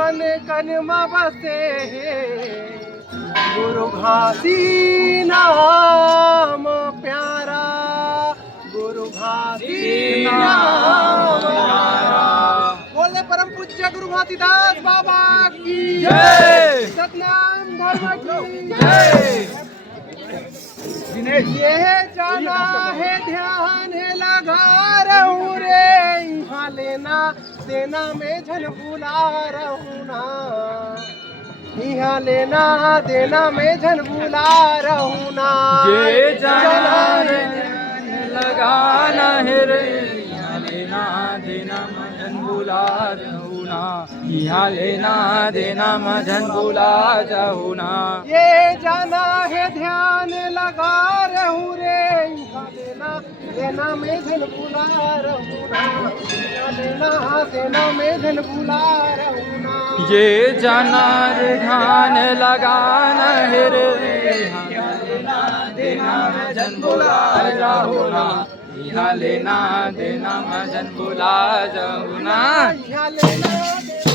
कन कन में बसे है गुरु घासी नाम प्यारा, गुरु घासी नाम प्यारा। बोले परम पूज्य गुरु घासीदास बाबा की जय, सतनाम धर्म की जय। ये जाना है ध्यान है लगा रहूं रे, यहाँ लेना देना में झन भुला रहूं ना, यहाँ लेना देना में झन भुला रहूं ना। ये जाना है लगाना है रे, यहाँ लेना देना मजन भुला जाऊँ ना, यहाँ लेना देना मजन भुला जाऊँ ना। ये जाना है ध्यान लगा रहूं रे, यहाँ लेना देना में झन भुला रहूं ना, यहाँ लेना देना में झन भुला रहूं ना। ये जाना रे ध्यान लगाना है रे, यहाँ लेना देना मजन भुला जाऊँ ना, यहाँ लेना देना मजन भुला जाऊँ ना। यहाँ लेना